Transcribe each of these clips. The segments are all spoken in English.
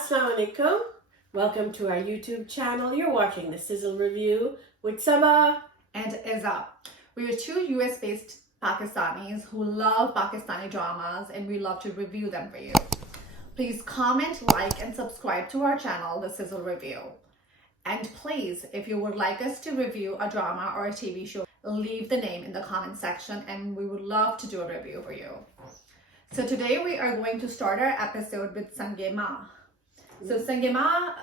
Assalamu alaikum. Welcome to our YouTube channel. You're watching the Sizzle review with Sabah and Izza. We are two US-based Pakistanis who love Pakistani dramas and we love to review them for you. Please comment, like, and subscribe to our channel, the Sizzle Review. And please, if you would like us to review a drama or a TV show, leave the name in the comment section and we would love to do a review for you. So today we are going to start our episode with Sange Ma. So Sange Ma,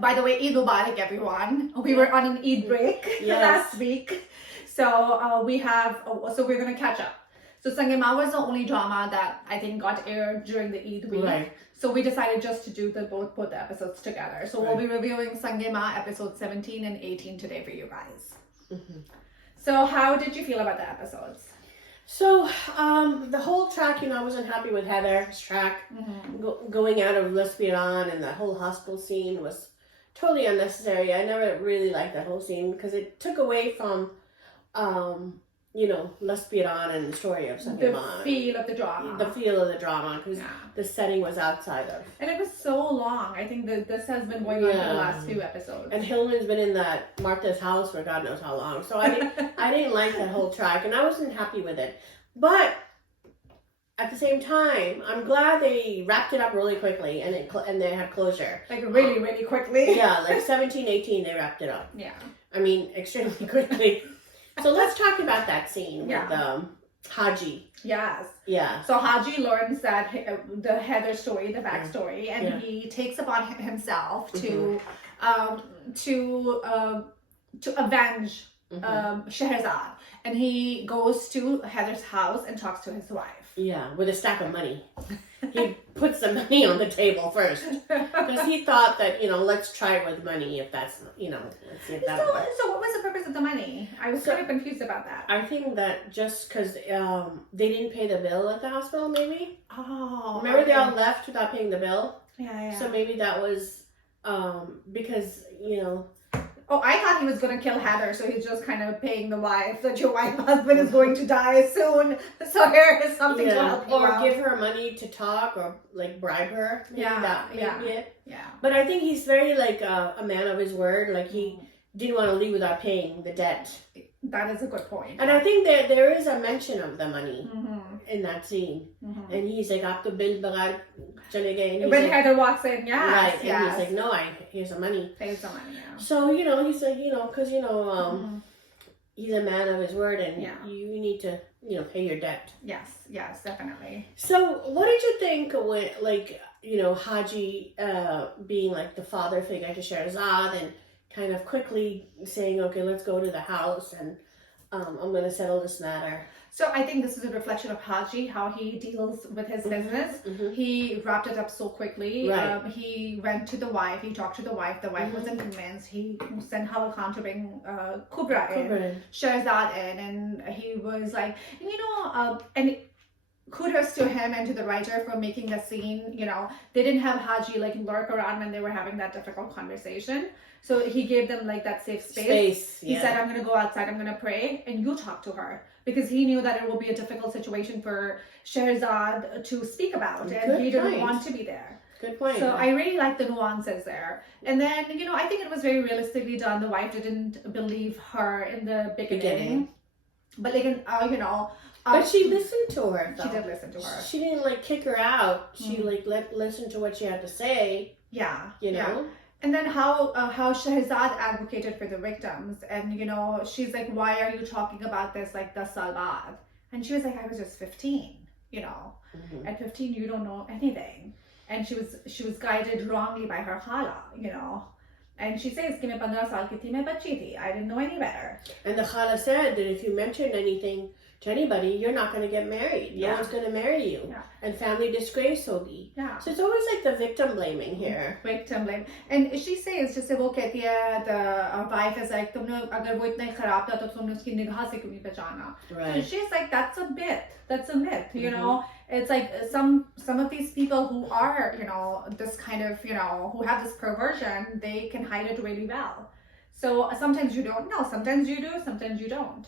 by the way, Eid Mubarak everyone. We were on an Eid break last week. So we're going to catch up. So Sange Ma was the only drama that I think got aired during the Eid week. Right. So we decided just to do both the episodes together. So we'll be reviewing Sange Ma episode 17 and 18 today for you guys. Mm-hmm. So how did you feel about the episodes? So the whole track, I wasn't happy with Heather's track. Going out of Lespiran and the whole hospital scene was totally unnecessary. I never really liked that whole scene because it took away from Lespiran and the story of Sange Ma. The feel of the drama. The feel of the drama because the setting was outside of. And it was so long. I think this has been going on for the last few episodes. And Hillman's been in that Martha's house for God knows how long. So I didn't like that whole track and I wasn't happy with it. But at the same time, I'm glad they wrapped it up really quickly and they had closure. Like really quickly. Yeah, like 17, 18, they wrapped it up. Yeah. I mean, extremely quickly. So let's talk about that scene with Haji. Yes. Yeah. So Haji learns that the Heather story, the backstory, and he takes upon himself to avenge Shahrazad, and he goes to Heather's house and talks to his wife. Yeah, with a stack of money. He puts the money on the table first because he thought that let's try it with money if that's let's see if that works. So what was the purpose of the money? I was kind of confused about that. I think that just because they didn't pay the bill at the hospital, maybe. Oh, remember they all left without paying the bill. Yeah. So maybe that was because Oh, I thought he was going to kill Heather, so he's just kind of paying the wife that your husband is going to die soon. So here is something to help you out. Or give her money to talk or like bribe her. Maybe that may be it. Yeah. But I think he's very like a man of his word. Like he didn't want to leave without paying the debt. That is a good point. And I think there is a mention of the money in that scene. And he's like, "Aapko bill bagar chale gaye." When Heather walks in, right? And he's like, "No, here's the money." Here's the money. Yeah. So he's like, because he's a man of his word, and you need to pay your debt. Yes, definitely. So what did you think when Haji being like the father figure to Shahrazad and kind of quickly saying, okay, let's go to the house and I'm going to settle this matter. So I think this is a reflection of Haji, how he deals with his business. He wrapped it up so quickly. Right. He went to the wife. He talked to the wife. The wife wasn't convinced. He sent Hawal Khan to bring Kubra in, Shahrazad in, and he was like, and kudos to him and to the writer for making the scene. They didn't have Haji lurk around when they were having that difficult conversation. So he gave them that safe space. He said, I'm going to go outside, I'm going to pray, and you talk to her. Because he knew that it will be a difficult situation for Shahrazad to speak about. And he didn't want to be there. Good point. So I really like the nuances there. And then, I think it was very realistically done. The wife didn't believe her in the beginning. But but she listened to her, though. She did listen to her. She didn't kick her out. She listened to what she had to say. Yeah. Yeah. And then how Shahrazad advocated for the victims, and she's like, why are you talking about this like 10 saal baad? And she was like, I was just 15. At 15 you don't know anything, and she was guided wrongly by her khala. And she says, "Ki main 15 saal ki thi, main bachchi thi. I didn't know any better." And the khala said that if you mention anything to anybody, you're not going to get married. No one's going to marry you. Yeah. And family disgrace hogi. Yeah. So it's always like the victim blaming here. Victim blame. And she says, just wo kehti hai, the wife is like, tumne agar wo itna kharab tha, to tumne uski nigah se kyun nahi pehchana? Right. So she's like, that's a myth. That's a myth. It's like some of these people who are, this kind of, who have this perversion, they can hide it really well. So sometimes you don't know. Sometimes you do. Sometimes you don't.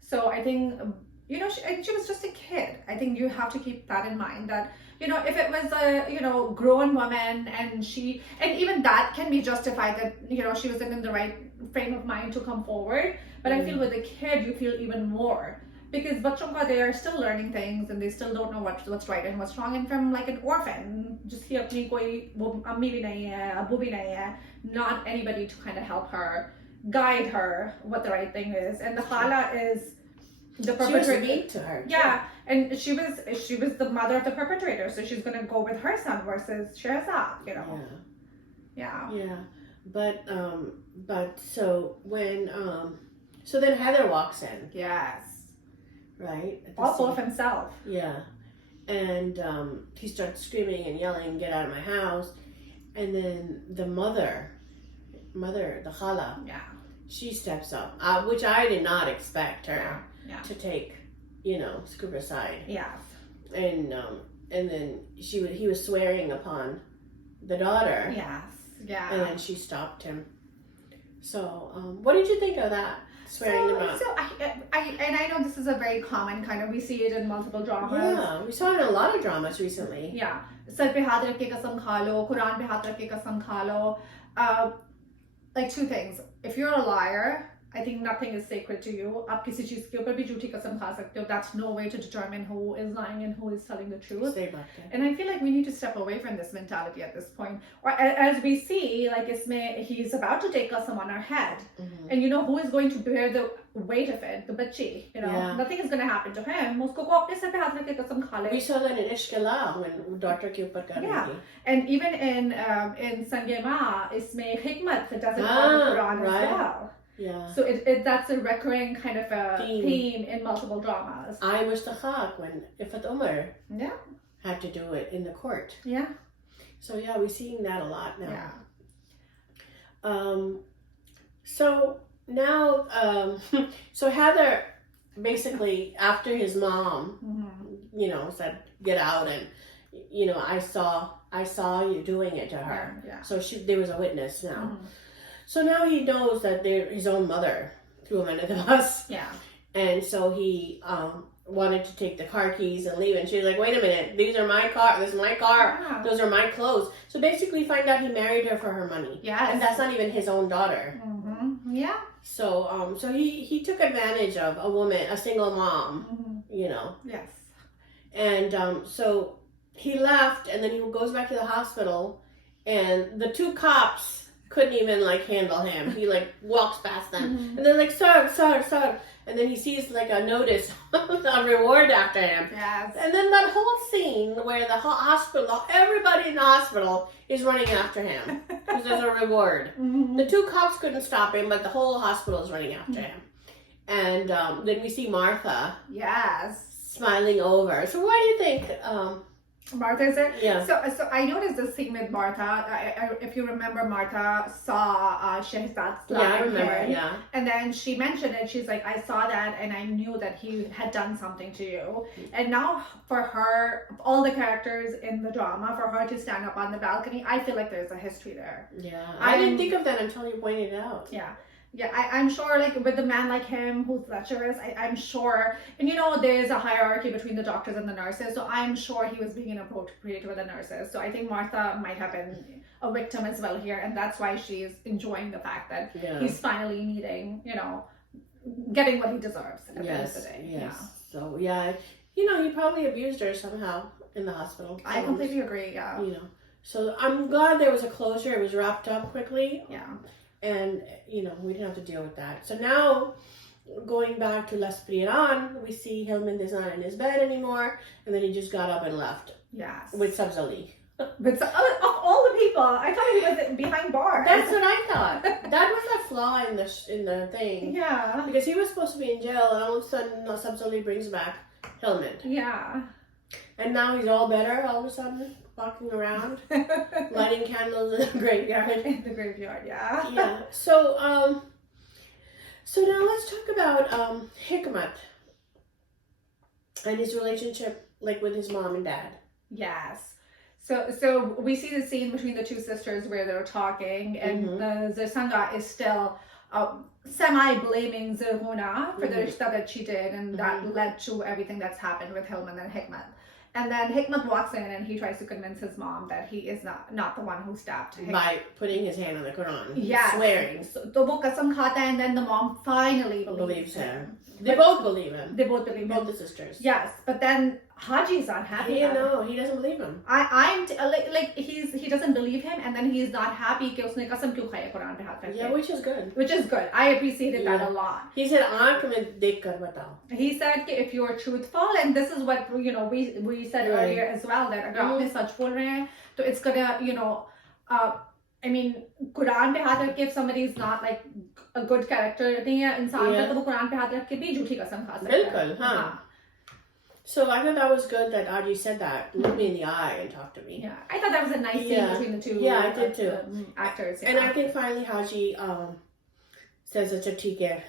So I think she was just a kid. I think you have to keep that in mind that, if it was a, grown woman and even that can be justified that, she wasn't in the right frame of mind to come forward. But I feel with a kid, you feel even more. Because bachon ka, they are still learning things and they still don't know what's right and what's wrong. And from like an orphan, just he apni koi ammi bhi nahi hai, abbu bhi nahi hai, not anybody to kind of help her, guide her what the right thing is. And the khala is the perpetrator. She was mean to her. Yeah, and she was the mother of the perpetrator, so she's gonna go with her son versus Shehzad, Yeah. Yeah, but so when so then Heather walks in, Yes. right? All full of himself. Yeah, and he starts screaming and yelling, "Get out of my house!" And then the mother, the khala, Yeah. she steps up, which I did not expect her Yeah. to take, scoop aside. Yeah. And then he was swearing upon the daughter. Yes. Yeah. And then she stopped him. So, what did you think of that? Swearing about. So I know this is a very common kind of, we see it in multiple dramas. Yeah, we saw it in a lot of dramas recently. Yeah. Sar pe haath rakh ke kasam kha lo, Quran pe haath rakh ke kasam kha lo. Like two things. If you're a liar, I think nothing is sacred to you. आप किसी चीज के ऊपर भी झूठी कसम खा सकते हो. That's no way to determine who is lying and who is telling the truth. And I feel like we need to step away from this mentality at this point. Or as we see, like he's about to take kasam on her head, and who is going to bear the weight of it? The bachchi. Nothing is going to happen to him. उसको को अपने sir पे हाथ रख के कसम खा ले. We saw that in Ishqila when daughter के ऊपर कर रही थी. And even in Sangema, इसमें hikmat doesn't have the Quran as well. Yeah. So that's a recurring kind of a theme in multiple dramas. I was the Khak when Ifat Umar Yeah. had to do it in the court. Yeah. So yeah, we're seeing that a lot now. Yeah. So now, so Heather basically after his mom, said get out, and I saw you doing it to her. Yeah. So there was a witness now. So now he knows that his own mother threw him under the bus. Yeah. And so he wanted to take the car keys and leave. And she's like, wait a minute, these are my car. This is my car. Yeah. Those are my clothes. So basically find out he married her for her money. Yes. And that's not even his own daughter. Yeah. So he took advantage of a woman, a single mom, Yes. And so he left, and then he goes back to the hospital, and the two cops couldn't even handle him. He walks past them, and they're like, sir, and then he sees a notice, a reward after him. Yes. And then that whole scene where the hospital, everybody in the hospital is running after him because there's a reward. The two cops couldn't stop him, but the whole hospital is running after him. And then we see Martha. Yes. Smiling over. So what do you think? Martha is it? Yeah. So I noticed this scene with Martha. If you remember, Martha saw Shehzad's line. Yeah, I remember. Yeah. And then she mentioned it. She's like, I saw that, and I knew that he had done something to you. And now for her, all the characters in the drama, for her to stand up on the balcony, I feel like there's a history there. Yeah. I didn't think of that until you pointed it out. Yeah. Yeah, I'm sure, with a man like him who's lecherous, I'm sure, and there's a hierarchy between the doctors and the nurses, so I'm sure he was being inappropriate with the nurses. So I think Martha might have been a victim as well here, and that's why she's enjoying the fact that he's finally meeting, getting what he deserves at the end of the day. Yes. Yeah. So, yeah, he probably abused her somehow in the hospital. I completely agree, yeah. So I'm glad there was a closure. It was wrapped up quickly. Yeah. And, we didn't have to deal with that. So now, going back to Les Priran, we see Hilman is not in his bed anymore. And then he just got up and left. Yes. With Sabzali. But of all the people, I thought he was behind bars. That's what I thought. That was a flaw in the thing. Yeah. Because he was supposed to be in jail, and all of a sudden, Sabzali brings back Hilman. Yeah. And now he's all better all of a sudden, walking around, lighting candles in the graveyard. In the graveyard, yeah. Yeah. So now let's talk about Hikmat and his relationship, with his mom and dad. Yes. So we see the scene between the two sisters where they're talking, and the Sangha is still semi-blaming Zerhuna for the rishta that she did, and that led to everything that's happened with Hilman and Hikmat. And then Hikmat walks in and he tries to convince his mom that he is not the one who stabbed him. By putting his hand on the Quran. Yes. Swearing. So wo qasam khata hai, and then the mom finally Believes him. They both believe him. They both believe him. Both the sisters. Yes, but then Haji is not happy. He doesn't believe him. He doesn't believe him, and then he's not happy कि उसने कसम क्यों खाई Quran पे हाथ रख के. Yeah, which is good. Which is good. I appreciated that a lot. He said, "आँख में देख कर बताओ." He said कि if you're truthful, and this is what we said earlier as well, that अगर आपने सच बोल रहे हैं, तो it's gonna I mean, Quran पे हाथ रख के if somebody is not like a good character नहीं है इंसान का, तो वो Quran पे हाथ रख के भी झूठी कसम खा सकता है. बिल्कुल, हाँ. So I thought that was good that Aji said that. Look me in the eye and talk to me. Yeah, I thought that was a nice scene between the two. Yeah, I did too. Actors. Yeah. And I think finally Haji says it's a ठीक है.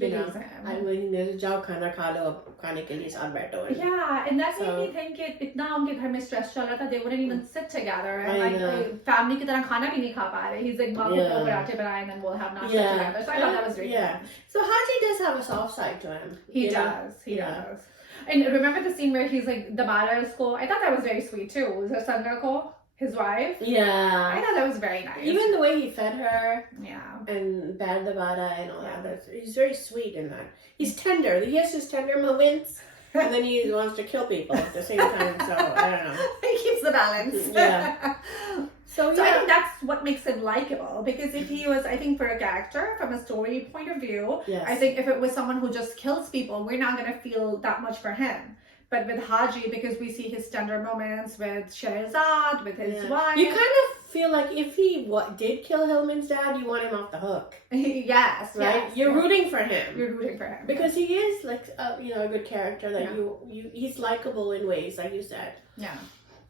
You know, I mean, जाओ खाना खा लो, खाने के लिए साथ बैठो. Yeah, and that made me think it इतना उनके घर में stress चल रहा था, they wouldn't even sit together and like family की तरह खाना भी नहीं खा पा रहे. He's like, माँ को दो पराठे बनाए and then we'll have nashta together. So I thought that was really nice. So Haji does have a soft side to him. He does. He does. And remember the scene where he's like the Bada's ko? I thought that was very sweet too. Was it Sanga ko? His wife? Yeah. I thought that was very nice. Even the way he fed her. Yeah. And bad the Bada and all that. He's very sweet in that. He's tender. He has his tender moments. And then he wants to kill people at the same time. So, I don't know. He keeps the balance. Yeah. So I think that's what makes him likable. Because if he was, I think for a character, from a story point of view, I think if it was someone who just kills people, we're not going to feel that much for him. But with Haji, because we see his tender moments with Shahzad, with his wife. You kind of feel like if he did kill Hillman's dad, you want him off the hook. Yes. Right? Yes, You're rooting for him. You're rooting for him. Because he is like, a good character that he's likable in ways, like you said. Yeah.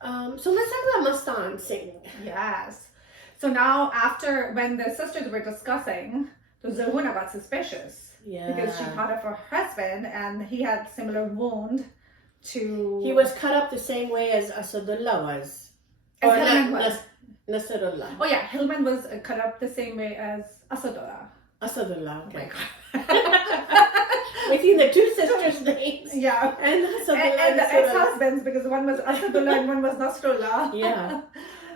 So let's talk about Mustan Singh. Yes. So now after, when the sisters were discussing, the Zarhuna got suspicious. Yeah. Because she thought of her husband and he had similar wound to... He was cut up the same way as Asadullah was. As Hilman was. Nasrullah. Oh yeah, Hilman was cut up the same way as Asadullah. Asadullah, okay. Oh my God. Making the two sisters' names. Yeah. And Asadullah and the ex-husbands, because one was Asadullah and one was Nasrullah. Yeah.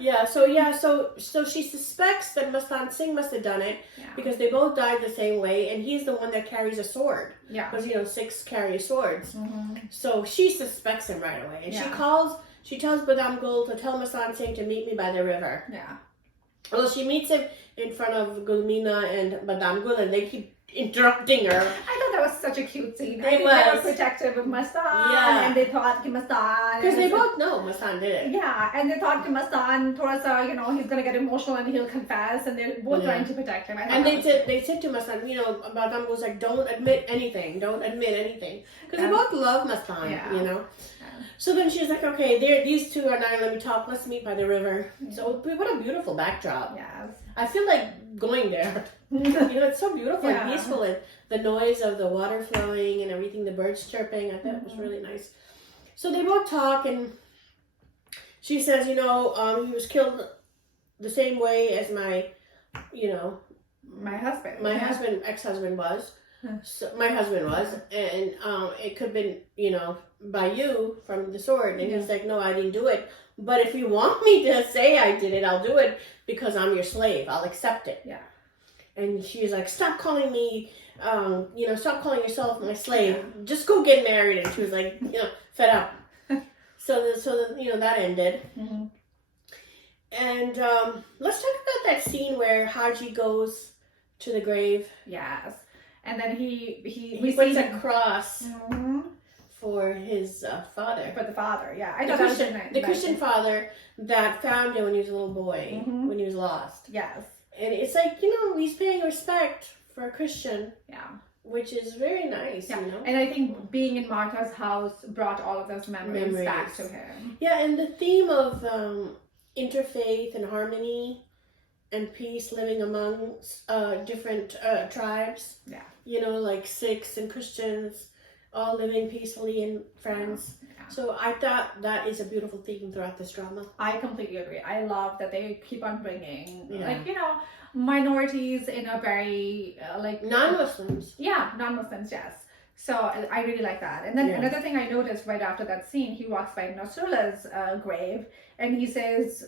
Yeah, so she suspects that Mustan Singh must have done it because they both died the same way, and he's the one that carries a sword. Yeah. Because, Sikhs carry swords. Mm-hmm. So she suspects him right away. And she tells Badam Gul to tell Mustan Singh to meet me by the river. Yeah. Well, she meets him in front of Gulmina and Badam Gul, and they keep interrupting her. I thought that was such a cute scene. They were protective of Mustan, and they thought कि Mustan... Because they both know Mustan did it. Yeah, and they thought कि Mustan, thoda sa, he's going to get emotional and he'll confess, and they're both trying to protect him. And they said to Mustan, Badam Gul's like, don't admit anything. Because they both love Mustan, So then she's like, okay, these two are not going to let me talk. Let's meet by the river. Yeah. So what a beautiful backdrop. Yes. I feel like going there. It's so beautiful and peaceful. And the noise of the water flowing and everything, the birds chirping. I thought it was really nice. So they both talk, and she says, he was killed the same way as my husband. My ex-husband was. So my husband was, and it could have been, by you from the sword. And he's like, no, I didn't do it. But if you want me to say I did it, I'll do it because I'm your slave. I'll accept it. Yeah. And she's like, stop calling me, stop calling yourself my slave. Yeah. Just go get married. And she was like, fed up. So that ended. Mm-hmm. And let's talk about that scene where Haji goes to the grave. Yes. And then he puts a cross for his father. For the father, yeah. I thought that was the Christian father that found him when he was a little boy, when he was lost. Yes. And it's like, he's paying respect for a Christian. Yeah. Which is very nice, And I think being in Martha's house brought all of those memories back to him. Yeah, and the theme of interfaith and harmony and peace living among different tribes. Yeah. Like Sikhs and Christians all living peacefully and friends. Yeah. So I thought that is a beautiful theme throughout this drama. I completely agree. I love that they keep on bringing, minorities in a very, non-Muslims. Yeah, non-Muslims, yes. So I really like that. And then Yeah. another thing I noticed right after that scene, he walks by Nasrullah's grave and he says,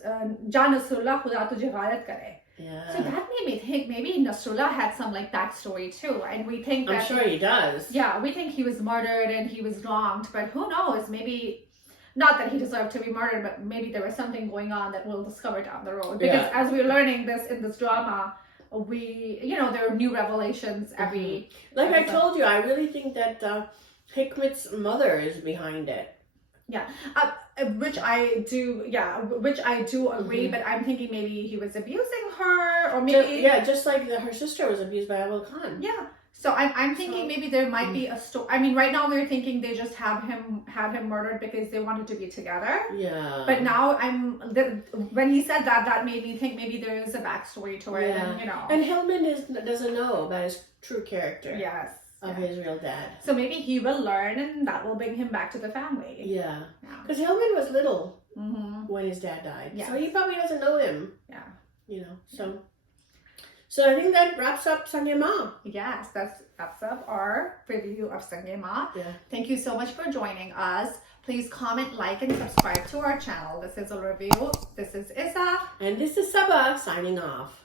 "Ja Nasrullah, Khuda tujhe gharat kare." Yeah. So that made me think maybe Nasrullah had some like backstory too, and we think I'm that sure he does. yeah, we think he was murdered and he was wronged, but who knows? Maybe not that he deserved to be murdered, but maybe there was something going on that we'll discover down the road. Because as we're learning this in this drama, there are new revelations every. Like episode. I told you, I really think that Hikmat's mother is behind it. Yeah, which I do agree, but I'm thinking maybe he was abusing her, or maybe just like her sister was abused by Abul Khan. Yeah, so I'm thinking maybe there might be a story. I mean, right now we're thinking they just have him murdered because they wanted to be together. Yeah. But now when he said that, that made me think maybe there is a backstory to it, And Hillman doesn't know about his true character. Yes. Of his real dad. So maybe he will learn, and that will bring him back to the family. Yeah. Because Hillman was little Mm-hmm. when his dad died, Yes. so he probably doesn't know him. Yeah. So I think that wraps up Sange Ma. Yes, that wraps up our review of Sange Ma. Yeah. Thank you so much for joining us. Please comment, like, and subscribe to our channel. This is a review. This is Isa. And this is Sabah signing off.